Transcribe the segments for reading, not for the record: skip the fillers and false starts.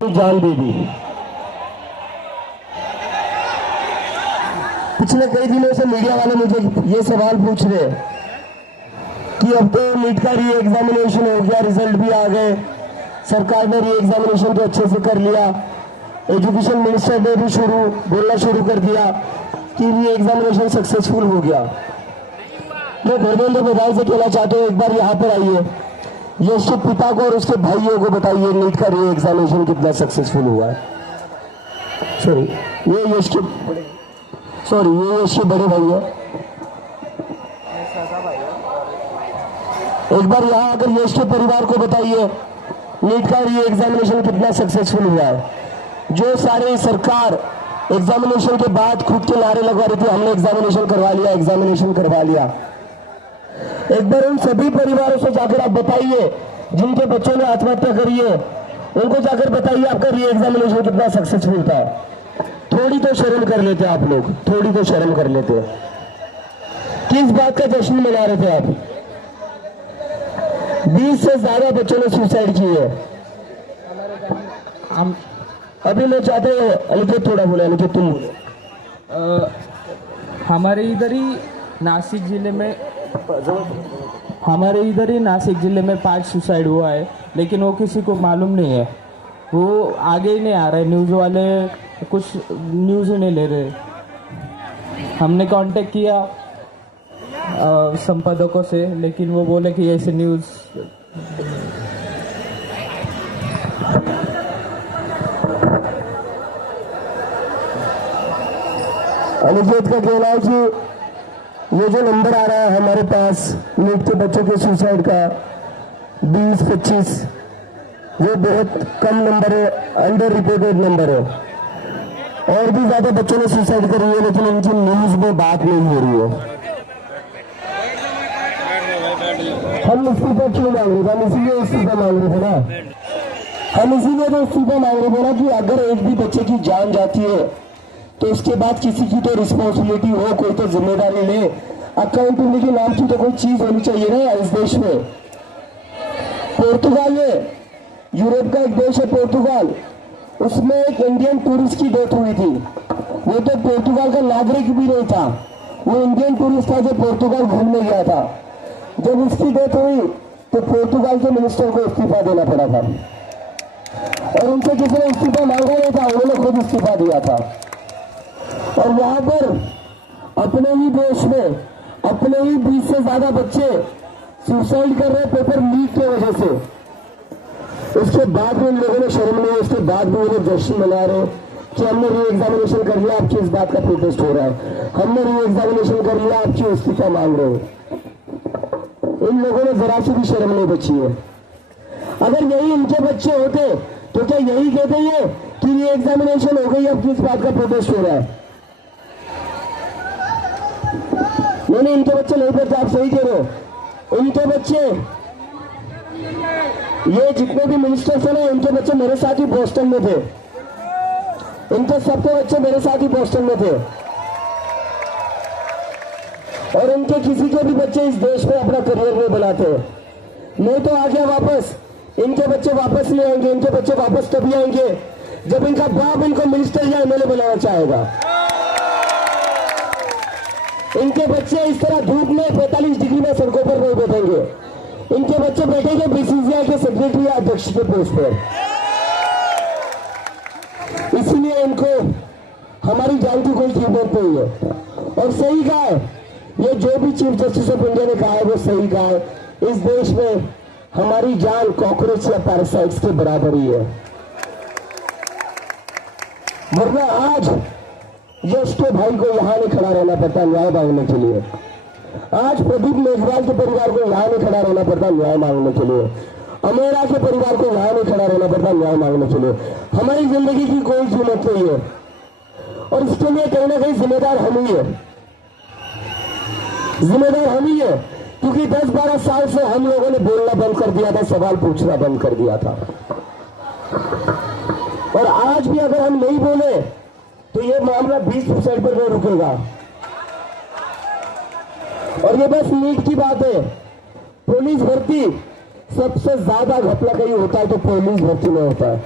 जान दे दी। पिछले कई दिनों से मीडिया वाले मुझे ये सवाल पूछ रहे कि अब तो नीट का री एग्जामिनेशन हो गया, रिजल्ट भी आ गए, सरकार ने री एग्जामिनेशन तो अच्छे से कर लिया, एजुकेशन मिनिस्टर ने भी बोलना शुरू कर दिया कि री एग्जामिनेशन सक्सेसफुल हो गया। मैं धर्मेंद्र प्रधान से कहना चाहता हूँ, एक बार यहाँ पर आइए, यश के पिता को और उसके भाइयों को बताइए नीट का री एग्जामिनेशन कितना सक्सेसफुल हुआ है। सॉरी, ये यश के बड़े भाई है। एक बार यहाँ आकर यश के परिवार को बताइए नीट का री एग्जामिनेशन कितना सक्सेसफुल हुआ है। जो सारे सरकार एग्जामिनेशन के बाद खुद के नारे लगवा रही थी, हमने एग्जामिनेशन करवा लिया, एग्जामिनेशन करवा लिया। एक बार उन सभी परिवारों से जाकर आप बताइए जिनके बच्चों ने आत्महत्या करी है, उनको जाकर बताइए आपका री एग्जामिनेशन कितना सक्सेसफुल था। थोड़ी तो शर्म कर लेते आप लोग, थोड़ी तो शर्म कर लेते। किस बात का जश्न मना रहे थे आप? 20 से ज्यादा बच्चों ने सुसाइड की है। हम अभी मैं चाहते हैं अनिकेत थोड़ा बोले, अनिकेत तुम बोले। हमारे इधर ही नासिक जिले में 5 सुसाइड हुआ है, लेकिन वो किसी को मालूम नहीं है, वो आगे ही नहीं आ रहे, न्यूज़ वाले कुछ न्यूज़ ही नहीं ले रहे। हमने कांटेक्ट किया संपादकों से, लेकिन वो बोले कि ऐसे न्यूज़ अनिकेत का कहना है कि ये जो नंबर आ रहा है हमारे पास नीट के बच्चों के सुसाइड का 20-25, वो बहुत कम नंबर है, अंडर रिपोर्टेड नंबर है। और भी ज्यादा बच्चों ने सुसाइड करी है, लेकिन इनकी न्यूज में बात नहीं हो रही है। हम इस्तीफा क्यों मांग रहे थे? हम इसीलिए इस्तीफा मांग रहे थे ना, हम इसीलिए तो इस्तीफा मांग रहे थे ना कि अगर एक भी बच्चे की जान जाती है तो उसके बाद किसी की तो रिस्पॉन्सिबिलिटी हो, कोई तो जिम्मेदारी ले। अकाउंटेबिलिटी नाम की तो कोई चीज होनी चाहिए ना इस देश में। पोर्तुगाल में, यूरोप का एक देश है पोर्तुगाल, उसमें एक इंडियन टूरिस्ट की डेथ हुई थी। वो तो पोर्तुगाल का नागरिक भी नहीं था, वो इंडियन टूरिस्ट था जो पोर्तुगाल घूमने गया था। जब उसकी डेथ हुई तो पोर्तुगाल के मिनिस्टर को इस्तीफा देना पड़ा था, और उनसे किसी ने इस्तीफा मांगा नहीं था, उन्होंने खुद इस्तीफा दिया था। और वहां पर अपने ही देश में अपने ही 20 से ज्यादा बच्चे सुसाइड कर रहे पेपर लीक की वजह से। उसके बाद भी इन लोगों ने शर्म नहीं, उसके बाद भी उन्हें जश्न मना रहे कि हमने री एग्जामिनेशन कर लिया, आपकी इस बात का प्रोटेस्ट हो रहा है, हमने री एग्जामिनेशन कर लिया, आपकी इस्तीफा मांग रहे हो। इन लोगों ने जरा सी भी शर्म नहीं बची है। अगर यही इनके बच्चे होते तो क्या यही कहते हैं कि री एग्जामिनेशन हो गई, अब किस बात का प्रोटेस्ट हो रहा है? नहीं, इनके बच्चे नहीं पढ़ते, आप सही कह रहे हो। इनके बच्चे, ये जितने भी मिनिस्टर्स हैं ना, इनके बच्चे मेरे साथ ही बोस्टन में थे, इनके सबके बच्चे मेरे साथ ही बोस्टन में थे। और इनके किसी के भी बच्चे इस देश में अपना करियर नहीं बनाते। नहीं तो आ गया वापस, इनके बच्चे वापस नहीं आएंगे। इनके बच्चे वापस तभी आएंगे जब इनका बाप इनको मिनिस्टर या एमएलए बनाना चाहेगा। इनके बच्चे इस तरह धूप में 45 डिग्री में सड़कों पर नहीं बैठेंगे। इनके बच्चे बैठेंगे बीसीसीआई के सेक्रेटरी या अध्यक्ष के पोस्ट पर। इसलिए इनको हमारी जान की कोई कीमत नहीं है। और सही कहा है, ये जो भी चीफ जस्टिस ऑफ इंडिया ने कहा है वो सही कहा है। इस देश में हमारी जान कॉकरोच या पैरासाइट्स के बराबर ही है। वरना आज यश के भाई को यहां नहीं खड़ा रहना पड़ता न्याय मांगने के लिए। आज प्रदीप मेघवाल के परिवार को यहां नहीं खड़ा रहना पड़ता न्याय मांगने के लिए। अमेरा के परिवार को यहां नहीं खड़ा रहना पड़ता न्याय मांगने के लिए। हमारी जिंदगी की कोई कीमत नहीं है, और इसके लिए कहीं ना कहीं जिम्मेदार हम ही है, जिम्मेदार हम ही है। क्योंकि 10-12 साल से हम लोगों ने बोलना बंद कर दिया था, सवाल पूछना बंद कर दिया था। और आज भी अगर हम नहीं बोले तो ये मामला 20 सुसाइड पर नहीं रुकेगा। और ये बस नीट की बात है। पुलिस भर्ती सबसे ज्यादा घपला कहीं होता है तो पुलिस भर्ती में होता है।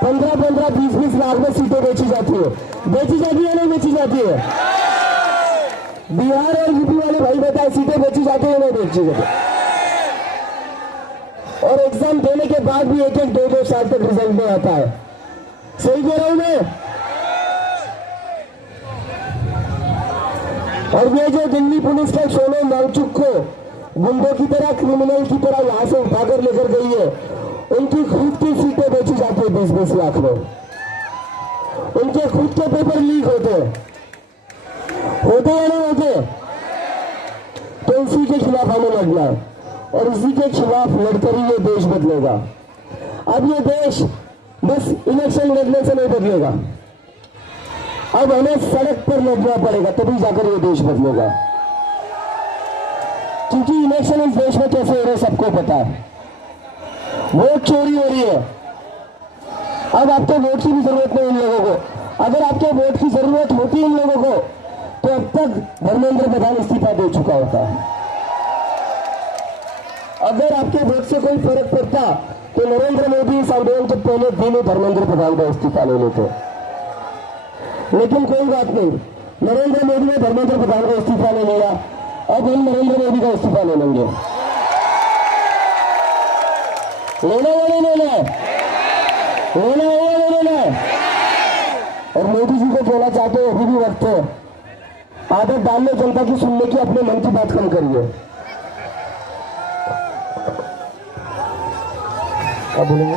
15-15, 20-20 लाख में सीटें बेची जाती है। बेची जाती है नहीं बेची जाती है? बिहार और यूपी वाले भाई बताए सीटें बेची जाती है नहीं बेची जाती? और एग्जाम देने के बाद भी 1-1, 2-2 साल तक रिजल्ट नहीं आता है। सही कह रहा हूं मैं? और ये जो दिल्ली पुलिस ने सोनम वांगचुक को गुंडों की तरह, क्रिमिनल की तरह यहां से उठाकर लेकर गई है, उनकी खुद की सीटें बेची जाती है 20-20 लाख में। उनके खुद के पेपर लीक होते या नहीं होते? तो इसी के खिलाफ हमें लड़ना है और इसी के खिलाफ लड़कर ही ये देश बदलेगा। अब ये देश बस इलेक्शन लड़ने से नहीं बदलेगा, अब हमें सड़क पर लड़ना पड़ेगा, तभी जाकर ये देश बदलेगा। क्योंकि इलेक्शन इस देश में कैसे हो रहे सबको पता है। वोट चोरी हो रही है। अब आपको वोट की भी जरूरत नहीं इन लोगों को। अगर आपके वोट की जरूरत होती इन लोगों को तो अब तक धर्मेंद्र प्रधान इस्तीफा दे चुका होता। अगर आपके वोट से कोई फर्क पड़ता तो नरेंद्र मोदी इस आंदोलन के पहले दिन ही धर्मेंद्र प्रधान का इस्तीफा ले लेते। लेकिन कोई बात नहीं, नरेंद्र मोदी ने धर्मेंद्र प्रधान का इस्तीफा ले लिया, अब हम नरेंद्र मोदी का इस्तीफा ले लेंगे। लेना या नहीं लेना है? लेना है या नहीं लेना है? और मोदी जी को कहना चाहते हो अभी भी वक्त है, आदत डाल लो जनता की सुनने की, अपने मन की बात कम करिए। क्या बोलेंगे?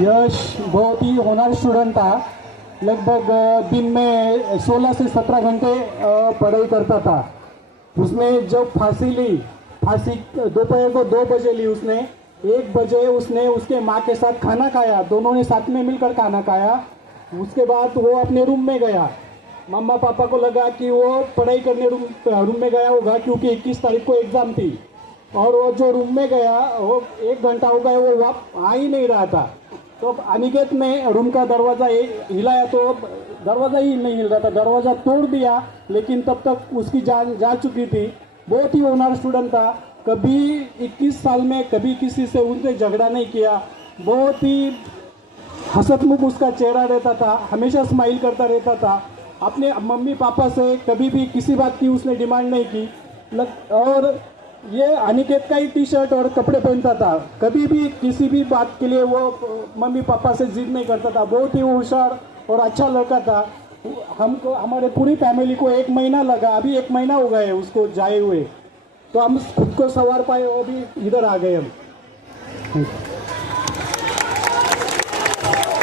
यश बहुत ही होनहार स्टूडेंट था। लगभग दिन में 16 से 17 घंटे पढ़ाई करता था। उसने जब फांसी ली, फांसी दोपहर को 2 बजे ली उसने। 1 बजे उसने उसके माँ के साथ खाना खाया, दोनों ने साथ में मिलकर खाना खाया। उसके बाद वो अपने रूम में गया। मम्मा पापा को लगा कि वो पढ़ाई करने रूम में गया होगा, क्योंकि 21 तारीख को एग्ज़ाम थी। और वो जो रूम में गया, वो 1 घंटा हो गया, वो आ ही नहीं रहा था। तो अनिकेत ने रूम का दरवाज़ा हिलाया तो दरवाज़ा ही नहीं हिल रहा था। दरवाज़ा तोड़ दिया, लेकिन तब तक उसकी जान जा चुकी थी। बहुत ही होनहार स्टूडेंट था। कभी 21 साल में कभी किसी से उनसे झगड़ा नहीं किया। बहुत ही हंसमुख उसका चेहरा रहता था, हमेशा स्माइल करता रहता था। अपने मम्मी पापा से कभी भी किसी बात की उसने डिमांड नहीं की। और ये अनिकेत का ही टी शर्ट और कपड़े पहनता था। कभी भी किसी भी बात के लिए वो मम्मी पापा से जिद नहीं करता था। बहुत ही होशियार और अच्छा लड़का था। हमको, हमारे पूरी फैमिली को 1 महीना लगा, अभी 1 महीना हो गए उसको जाए हुए। तो हम खुद को संवार पाए, वो भी इधर आ गए हम।